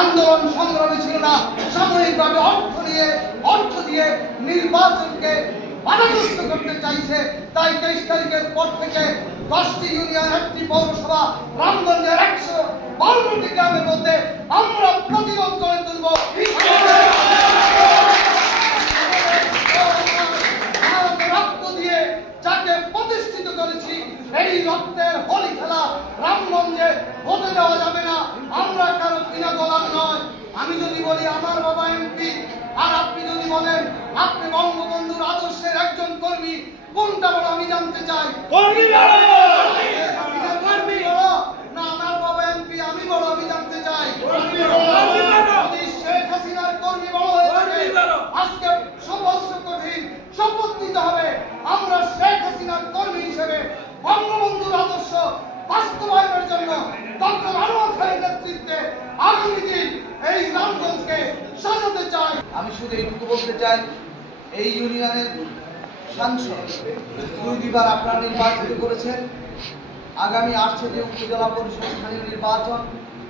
আন্দোলন সংগ্রামী ছিল না, সাময়িকভাবে অর্থ দিয়ে নির্বাচনকে বাধাগ্রস্ত করতে চাইছে। তাই 23 তারিখের পর থেকে 10টি ইউনিয়ন, 1টি পৌরসভা, রামগঞ্জের 152টি গ্রামের মধ্যে আমরা প্রতিরোধ করে তুলব। রক্ত দিয়ে যাকে প্রতিষ্ঠিত করেছি, এই রক্তের হোলি খেলা রামগঞ্জে হতে দেওয়া যাবে না। আমরা কারো কিনা গোলাম নয়। আমি যদি বলি আমার বাবা এমপি, আর আপনি যদি বলেন আপনি বঙ্গবন্ধুর আদর্শের একজন কর্মী, কোনটা বড় আমি জানতে চাই? না আমার বাবা এমপি আমি বড়, আমি জানতে চাই। যদি শেখ হাসিনার কর্মী বড় হয়ে থাকে, আজকে সর্বোচ্চ কঠিন শপথ নিতে হবে। আমরা শেখ হাসিনার কর্মী হিসেবে বঙ্গবন্ধুর আদর্শ বাস্তবায়নের জন্য ডক্টর আনোয়ার খানের নেতৃত্বে আগামী দিন এই রামগঞ্জকে সাজাতে চাই। আমি শুধু এইটুকু বলতে চাই, এই ইউনিয়নের সাংসদ 2বার আপনারা নির্বাচিত করেছেন। আগামী আসছে যে উপজেলা পরিষদ স্থানীয় নির্বাচন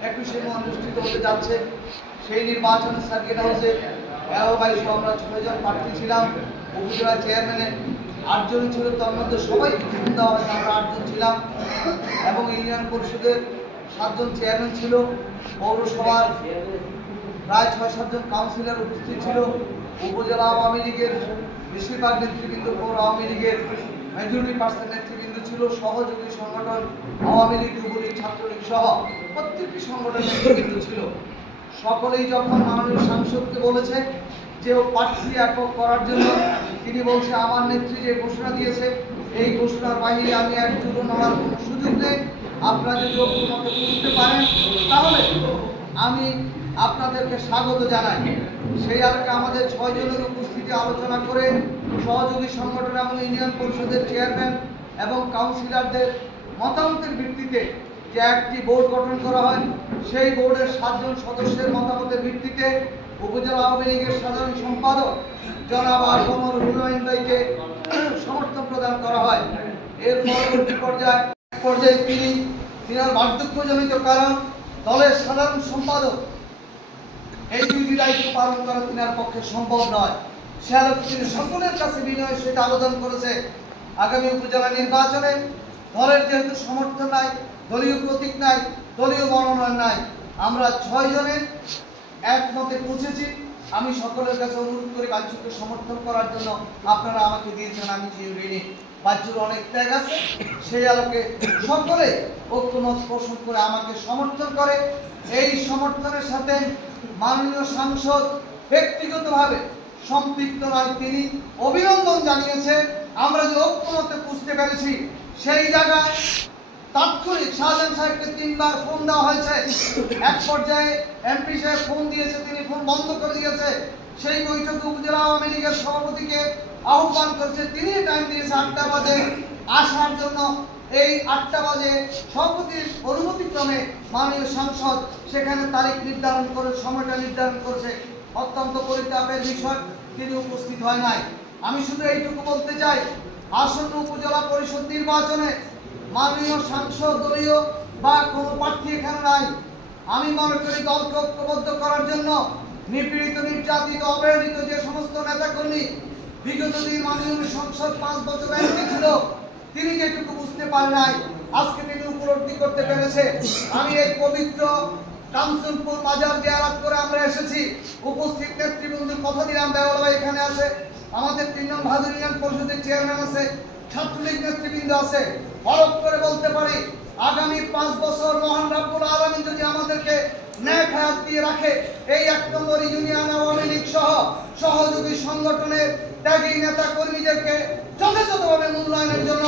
21শে মে অনুষ্ঠিত হতে যাচ্ছে, সেই নির্বাচনের সার্কিট হাউসে 11 সহ আমরা 6 জন প্রার্থী ছিলাম। উপজেলা চেয়ারম্যানের 8 জন ছিল, তার মধ্যে সবাইকে ফোন দেওয়া হয়েছে, আমরা 8 জন ছিলাম। এবং ইউনিয়ন পরিষদের 7 জন চেয়ারম্যান ছিল, পৌরসভার প্রায় 6-7 জন কাউন্সিলর উপস্থিত ছিল, উপজেলা আওয়ামী লীগের বেশিরভাগ নেতৃবৃন্দ, পৌর আওয়ামী লীগের মেজরিটি% নেতৃবৃন্দ ছিল, সহযোগী সংগঠন আওয়ামী লীগ, যুবলীগ, ছাত্রলীগ সহ প্রত্যেকটি সংগঠনের নেতৃবৃন্দ ছিল। সকলেই যখন মাননীয় সাংসদকে বলেছে যে ও প্রার্থী একক করার জন্য, তিনি বলছে আমার নেত্রী যে ঘোষণা দিয়েছে এই ঘোষণার বাহিরে আমি একটুকু নড়ার কোনো সুযোগ নেই। আপনারা যদি ঐক্যমত বুঝতে পারেন তাহলে আমি আপনাদেরকে স্বাগত জানাই। সেই আলোকে আমাদের 6 জনের উপস্থিতি আলোচনা করে সহযোগী সংগঠন এবং ইউনিয়ন পরিষদের চেয়ারম্যান এবং কাউন্সিলরদের মতামতের ভিত্তিতে যে একটি বোর্ড গঠন করা হয়, সেই বোর্ডের 7 জন সদস্যের মতামতের ভিত্তিতে উপজেলা আওয়ামী লীগের সাধারণ সম্পাদক জনাব কমল হুমায়ুন ভাইকে সমর্থন প্রদান করা হয়। এর পরবর্তী পর্যায়ে তিনার বার্ধক্যজনিত কারণ দলের সাধারণ সম্পাদক এই দুটি দায়িত্ব পালন করা তিনার পক্ষে সম্ভব নয়। সে আলোকে তিনি সকলের কাছে বিনয়ের সহিত আবেদন করেছে, আগামী উপজেলা নির্বাচনে দলের যেহেতু সমর্থন নাই, দলীয় প্রতীক নাই, দলীয় মনোনয়ন নাই, আমরা 6 জনে একমতে পৌঁছেছি। আমি সকলের কাছে অনুরোধ করি বাচ্চুকে সমর্থন করার জন্য। আপনারা আমাকে দিয়েছেন, আমি জিউরিনি, বাচ্চুর অনেক ত্যাগ আছে, সেই আলোকে সকলে ঐক্যমত পোষণ করে আমাকে সমর্থন করে। এই সমর্থনের সাথে মাননীয় সাংসদ ব্যক্তিগতভাবে সম্পৃক্ত নয়, তিনি অভিনন্দন জানিয়েছে। আমরা যে ঐক্যমতে বুঝতে পেরেছি, সেই জায়গায় তাৎক্ষণিক শাহজাহান সাহেবকে 3বার ফোন দেওয়া হয়েছে। এক পর্যায়ে এমপি সাহেব ফোন দিয়েছে, তিনি ফোন বন্ধ করে দিয়েছে। সেই বৈঠকে উপজেলা আওয়ামী লীগের সভাপতিকে আহ্বান করেছে, তিনি টাইম দিয়েছে 8টা বাজে আসার জন্য। এই 8টা বাজে সভাপতির অনুমতিক্রমে মাননীয় সাংসদ সেখানে তারিখ নির্ধারণ করে সময়টা নির্ধারণ করেছে। অত্যন্ত পরিতাপের বিষয়, তিনি উপস্থিত হয় নাই। আমি শুধু এইটুকু বলতে চাই, আসন্ন উপজেলা পরিষদ নির্বাচনে মাননীয় সাংসদ দলীয় বা কোনো প্রার্থী এখানে নাই। আমি মনে করি দলকে ঐক্যবদ্ধ করার জন্য নিপীড়িত, নির্যাতিত, অবহেলিত যে সমস্ত নেতাকর্মী বিগত দিন মাননীয় সংসদ 5 বছর এমপি ছিল, তিনি যেটুকু বুঝতে পারে নাই, আজকে তিনি উপলব্ধি করতে পেরেছে। আমি এই পবিত্র কামসুলপুর মাজার জিয়ারত করে আমরা এসেছি। উপস্থিত নেতৃবৃন্দ কথা দিলাম, বেওয়ালা ভাই এখানে আছে, আমাদের 3 নং ভাদুর ইউনিয়ন পরিষদের চেয়ারম্যান আছে, ছাত্রলীগ নেতৃবৃন্দ আছে। হলফ করে বলতে পারি, আগামী 5 বছর মহান রব্বুল আলামিন যদি আমাদেরকে ন্যাক হায়াত দিয়ে রাখে, এই 1 নম্বর ইউনিয়ন আওয়ামী লীগ সহ সহযোগী সংগঠনের ত্যাগী নেতা কর্মীদেরকে যথাযথভাবে মূল্যায়নের জন্য